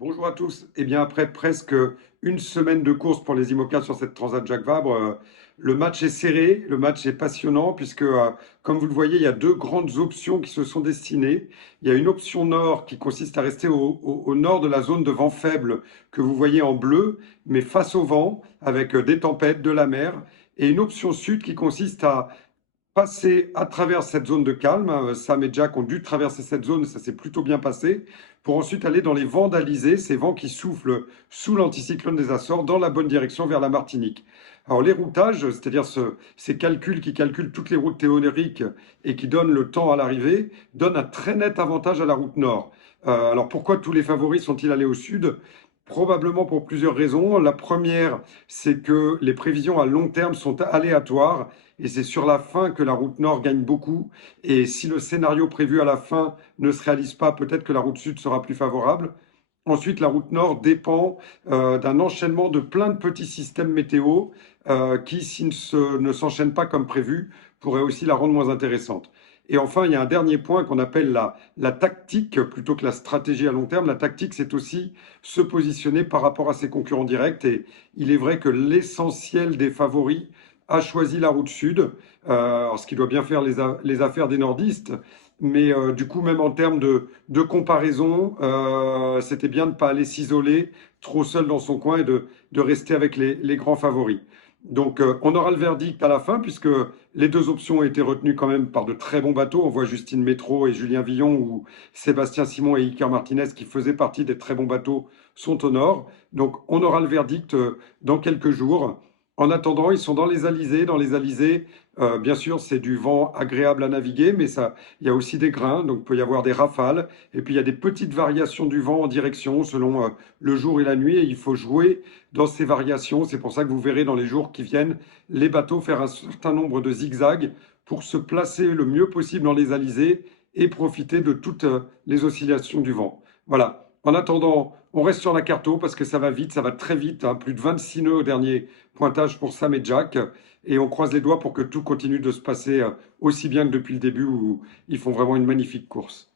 Bonjour à tous. Eh bien, après presque une semaine de course pour les IMOCA sur cette Transat Jacques Vabre, le match est serré, le match est passionnant puisque, comme vous le voyez, il y a deux grandes options qui se sont destinées. Il y a une option nord qui consiste à rester au nord de la zone de vent faible que vous voyez en bleu, mais face au vent, avec des tempêtes, de la mer, et une option sud qui consiste à passer à travers cette zone de calme. Sam et Jack ont dû traverser cette zone, ça s'est plutôt bien passé, pour ensuite aller dans les vents d'Alizé, ces vents qui soufflent sous l'anticyclone des Açores dans la bonne direction vers la Martinique. Alors les routages, c'est-à-dire ces calculs qui calculent toutes les routes théoriques et qui donnent le temps à l'arrivée, donnent un très net avantage à la route nord. Alors pourquoi tous les favoris sont-ils allés au sud? Probablement pour plusieurs raisons. La première, c'est que les prévisions à long terme sont aléatoires et c'est sur la fin que la route nord gagne beaucoup. Et si le scénario prévu à la fin ne se réalise pas, peut-être que la route sud sera plus favorable. Ensuite, la route nord dépend d'un enchaînement de plein de petits systèmes météo qui, s'ils ne s'enchaînent pas comme prévu, pourraient aussi la rendre moins intéressante. Et enfin, il y a un dernier point qu'on appelle la tactique plutôt que la stratégie à long terme. La tactique, c'est aussi se positionner par rapport à ses concurrents directs. Et il est vrai que l'essentiel des favoris a choisi la route sud, ce qui doit bien faire les affaires des nordistes. Mais du coup, même en termes de comparaison, c'était bien de ne pas aller s'isoler trop seul dans son coin et de rester avec les grands favoris. Donc, on aura le verdict à la fin, puisque les deux options ont été retenues quand même par de très bons bateaux. On voit Justine Métro et Julien Villon, ou Sébastien Simon et Iker Martinez, qui faisaient partie des très bons bateaux, sont au nord. Donc, on aura le verdict dans quelques jours. En attendant, ils sont dans les alizés. Dans les alizés, bien sûr, c'est du vent agréable à naviguer, mais ça, il y a aussi des grains, donc il peut y avoir des rafales. Et puis, il y a des petites variations du vent en direction selon le jour et la nuit. Et il faut jouer dans ces variations. C'est pour ça que vous verrez dans les jours qui viennent les bateaux faire un certain nombre de zigzags pour se placer le mieux possible dans les alizés et profiter de toutes les oscillations du vent. Voilà. En attendant, on reste sur la carto parce que ça va vite, ça va très vite, hein. Plus de 26 nœuds au dernier pointage pour Sam et Jack. Et on croise les doigts pour que tout continue de se passer aussi bien que depuis le début où ils font vraiment une magnifique course.